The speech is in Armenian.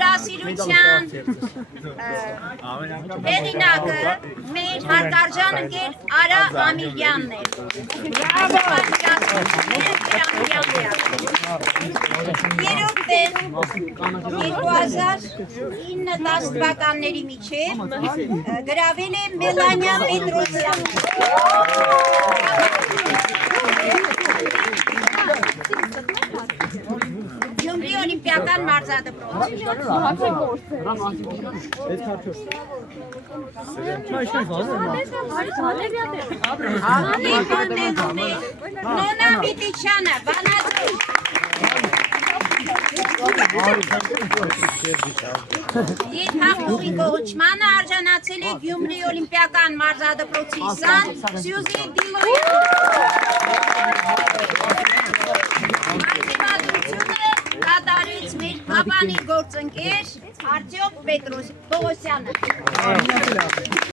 հյուրասիրության հեղինակը մեր հարգարժան ընկեր Արա Ամիրյանն էր։ Երրորդն 2009-10 թվականների միջև գրավել է Մելանիա Պետրոսյանը։ Գյումրի օլիմպիական մարզադպրոց։ Նոնա Միտիչյանը, Վանաձոր։ Եթաղողի կողոչմանը արժանացել է Գյումրի օլիմպիական մարզադպրոցի սան Սյուզի Դիլոյանը։ Կատարեց մեր հավանի գործընկեր Արտյոմ Պետրոսյանը։